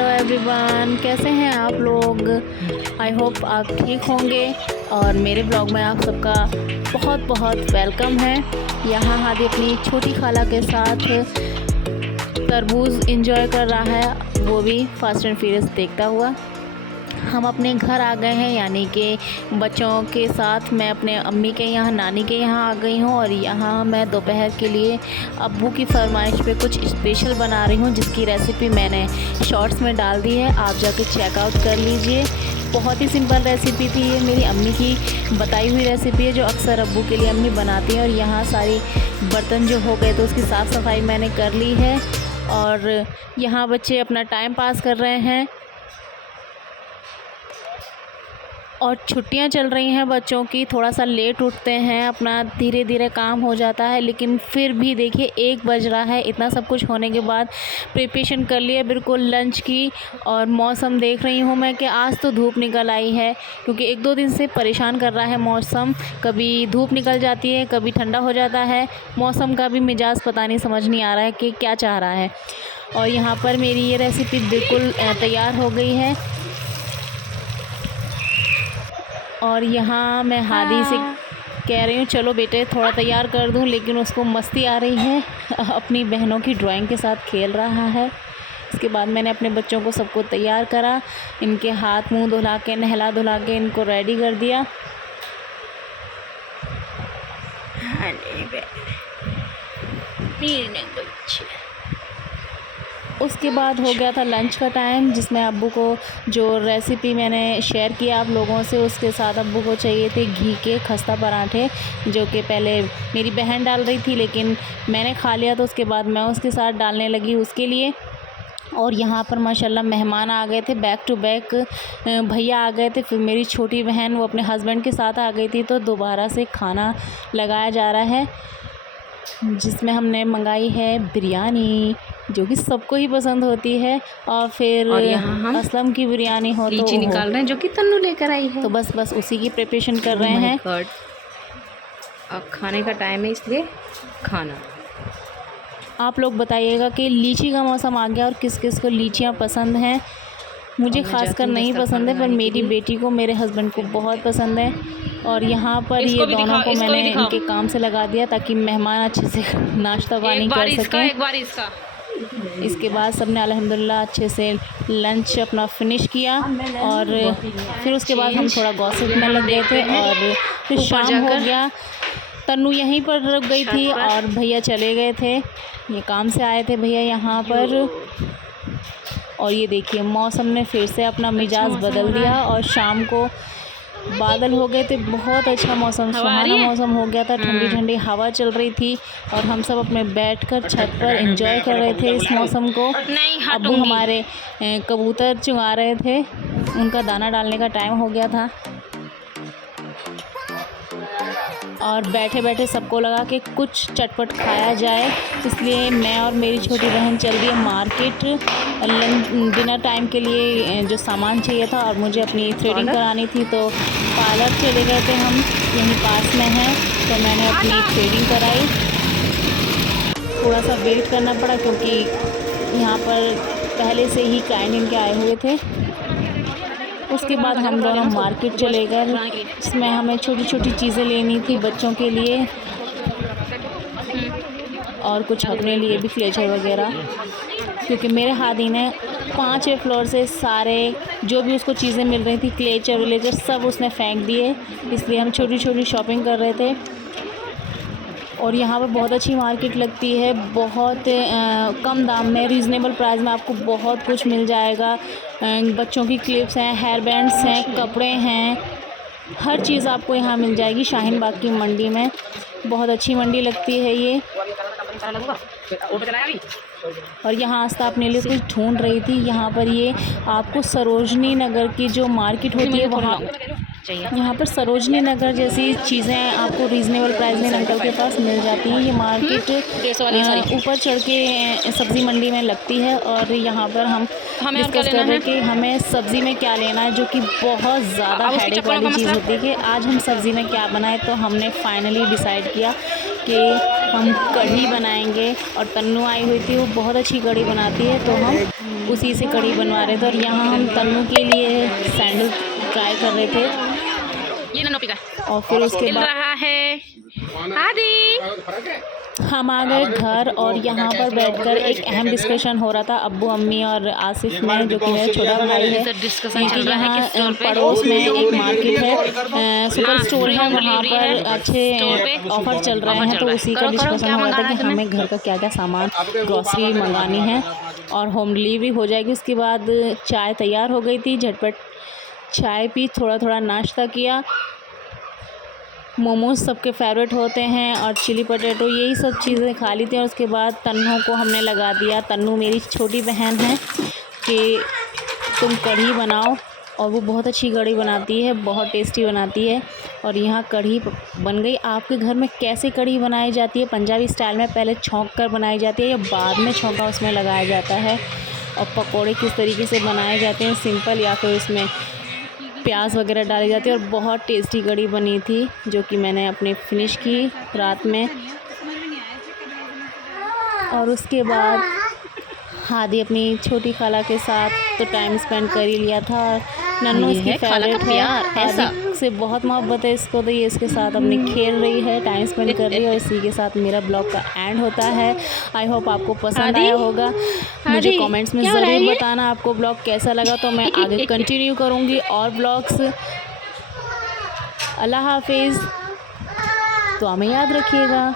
Hello everyone, कैसे हैं आप लोग। आई होप आप ठीक होंगे और मेरे ब्लॉग में आप सबका बहुत बहुत वेलकम है। यहाँ हादी अपनी छोटी खाला के साथ तरबूज एंजॉय कर रहा है, वो भी फास्ट एंड फ्यूरियस देखता हुआ। हम अपने घर आ गए हैं, यानी कि बच्चों के साथ मैं अपने अम्मी के यहाँ, नानी के यहाँ आ गई हूँ। और यहाँ मैं दोपहर के लिए अब्बू की फरमाइश पे कुछ स्पेशल बना रही हूँ, जिसकी रेसिपी मैंने शॉर्ट्स में डाल दी है, आप जाके चेकआउट कर लीजिए। बहुत ही सिंपल रेसिपी थी ये, मेरी अम्मी की बताई हुई रेसिपी है जो अक्सर अब्बू के लिए अम्मी बनाती हैं। और यहाँ सारी बर्तन जो हो गए तो उसकी साफ़ सफाई मैंने कर ली है। और यहाँ बच्चे अपना टाइम पास कर रहे हैं और छुट्टियां चल रही हैं बच्चों की, थोड़ा सा लेट उठते हैं, अपना धीरे धीरे काम हो जाता है। लेकिन फिर भी देखिए 1 बज रहा है, इतना सब कुछ होने के बाद प्रिपरेशन कर लिया बिल्कुल लंच की। और मौसम देख रही हूँ मैं कि आज तो धूप निकल आई है, क्योंकि 1-2 दिन से परेशान कर रहा है मौसम। कभी धूप निकल जाती है, कभी ठंडा हो जाता है। मौसम का भी मिजाज पता नहीं, समझ नहीं आ रहा है कि क्या चाह रहा है। और यहाँ पर मेरी ये रेसिपी बिल्कुल तैयार हो गई है। और यहाँ मैं हादी से कह रही हूँ चलो बेटे थोड़ा तैयार कर दूँ, लेकिन उसको मस्ती आ रही है, अपनी बहनों की ड्राइंग के साथ खेल रहा है। इसके बाद मैंने अपने बच्चों को सबको तैयार करा, इनके हाथ मुंह धुला के, नहला धुला के इनको रेडी कर दिया। उसके बाद हो गया था लंच का टाइम, जिसमें अब्बू को जो रेसिपी मैंने शेयर किया आप लोगों से, उसके साथ अब्बू को चाहिए थे घी के खस्ता पराठे, जो कि पहले मेरी बहन डाल रही थी लेकिन मैंने खा लिया, तो उसके बाद मैं उसके साथ डालने लगी उसके लिए। और यहाँ पर माशाल्लाह मेहमान आ गए थे, बैक टू बैक भैया आ गए थे। फिर मेरी छोटी बहन वो अपने हस्बैंड के साथ आ गई थी, तो दोबारा से खाना लगाया जा रहा है, जिसमें हमने मंगाई है बिरयानी, जो कि सबको ही पसंद होती है। और फिर यहाँ हम असलम की बिरयानी हो लीची तो निकाल रहे हैं, जो कि तन्नू लेकर आई है। तो बस उसी की प्रिपरेशन कर रहे हैं। अब खाने का टाइम है, इसलिए खाना। आप लोग बताइएगा कि लीची का मौसम आ गया और किस किस को लीचियाँ पसंद हैं। मुझे ख़ासकर नहीं पसंद है, पर मेरी बेटी को, मेरे हस्बैंड को बहुत पसंद है। और यहाँ पर ये दोनों को मैंने इनके काम से लगा दिया ताकि मेहमान अच्छे से नाश्ता पानी कर सकें। इसके बाद सबने अल्हम्दुलिल्लाह अच्छे से लंच अपना फिनिश किया। और फिर उसके बाद हम थोड़ा गॉसिप में लग गए थे और फिर शाम हो गया। तन्नू यहीं पर रुक गई थी और भैया चले गए थे, ये काम से आए थे भैया यहाँ पर। और ये देखिए मौसम ने फिर से अपना मिजाज बदल दिया और शाम को बादल हो गए थे, बहुत अच्छा मौसम, सुहाना मौसम हो गया था, ठंडी ठंडी हवा चल रही थी। और हम सब अपने बैठकर छत पर एंजॉय कर रहे थे इस मौसम को। अब्बू हमारे कबूतर चुगा रहे थे, उनका दाना डालने का टाइम हो गया था। और बैठे बैठे सबको लगा कि कुछ चटपट खाया जाए, इसलिए मैं और मेरी छोटी बहन चल रही है मार्केट डिनर टाइम के लिए, जो सामान चाहिए था। और मुझे अपनी थ्रेडिंग करानी थी, तो पार्लर चले गए थे हम, यहीं पास में है, तो मैंने अपनी थ्रेडिंग कराई। थोड़ा सा वेट करना पड़ा क्योंकि यहाँ पर पहले से ही क्लाइंट इनके आए हुए थे। उसके बाद हम दोनों मार्केट चले गए, जिसमें हमें छोटी छोटी चीज़ें लेनी थी बच्चों के लिए और कुछ अपने लिए भी, क्लेचर वगैरह, क्योंकि मेरे हादी ने 5वें फ्लोर से सारे जो भी उसको चीज़ें मिल रही थी, क्लेचर विलेचर सब उसने फेंक दिए, इसलिए हम छोटी छोटी शॉपिंग कर रहे थे। और यहाँ पर बहुत अच्छी मार्केट लगती है, बहुत कम दाम में, रीज़नेबल प्राइस में आपको बहुत कुछ मिल जाएगा। बच्चों की क्लिप्स हैं, हेयर बैंड्स हैं, कपड़े हैं, हर चीज़ आपको यहाँ मिल जाएगी शाहीन बाग की मंडी में। बहुत अच्छी मंडी लगती है ये। और यहाँ आस्था अपने लिए कुछ ढूंढ रही थी। यहाँ पर ये आपको सरोजनी नगर की जो मार्केट होती है वहाँ, यहाँ पर सरोजनी नगर जैसी चीज़ें आपको रीज़नेबल प्राइस में अंकल के पास मिल जाती हैं। ये मार्केट ऊपर चढ़ के सब्ज़ी मंडी में लगती है। और यहाँ पर हम डिस्कस कर रहे हैं कि हमें सब्ज़ी में क्या लेना है, जो कि बहुत ज़्यादा हेडेक वाली चीज़ होती है कि आज हम सब्ज़ी में क्या बनाएं। तो हमने फाइनली डिसाइड किया कि हम कढ़ी बनाएंगे और तन्नू आई हुई थी, वो बहुत अच्छी कढ़ी बनाती है, तो हम उसी से कढ़ी बनवा रहे थे। और यहाँ हम तन्नू के लिए सैंडल ट्राई कर रहे थे ये नन्नू का और फिर उसके बाद रहा है आदि। हम आ गए घर और यहाँ पर बैठकर एक अहम डिस्कशन हो रहा था अब्बू अम्मी और आसिफ में, जो कि मेरा छोटा भाई है, क्योंकि यहाँ पड़ोस में एक मार्केट है, सुपर स्टोर है, वहाँ पर अच्छे ऑफर चल रहे हैं, तो उसी का डिस्कशन हो रहा था कि हमें घर का क्या क्या सामान ग्रॉसरी मंगानी है और होम डिलीवरी हो जाएगी। उसके बाद चाय तैयार हो गई थी, झटपट चाय पी, थोड़ा थोड़ा नाश्ता किया। मोमोज़ सबके फेवरेट होते हैं और चिली पटेटो, यही सब चीज़ें खा ली थी। और उसके बाद तन्नू को हमने लगा दिया, तन्नू मेरी छोटी बहन है, कि तुम कढ़ी बनाओ, और वो बहुत अच्छी कढ़ी बनाती है, बहुत टेस्टी बनाती है। और यहाँ कढ़ी बन गई। आपके घर में कैसे कढ़ी बनाई जाती है? पंजाबी स्टाइल में पहले छौंक कर बनाई जाती है या बाद में छौंका उसमें लगाया जाता है? और पकोड़े किस तरीके से बनाए जाते हैं, सिंपल या फिर उसमें प्याज वगैरह डाली जाती है? और बहुत टेस्टी कढ़ी बनी थी, जो कि मैंने अपने फिनिश की रात में। और उसके बाद हादी अपनी छोटी खाला के साथ तो टाइम स्पेंड कर ही लिया था। नन्नू इसकी फेवरेट है, हादी से बहुत मोहब्बत है इसको, तो ये इसके साथ अपनी खेल रही है, टाइम स्पेंड कर रही है। और इसी के साथ मेरा ब्लॉग का एंड होता है। आई होप आपको पसंद आया होगा। मुझे कमेंट्स में ज़रूर बताना आपको ब्लॉग कैसा लगा, तो मैं आगे कंटिन्यू करूँगी और ब्लॉग्स। अल्लाह हाफिज़, तो हमें याद रखिएगा।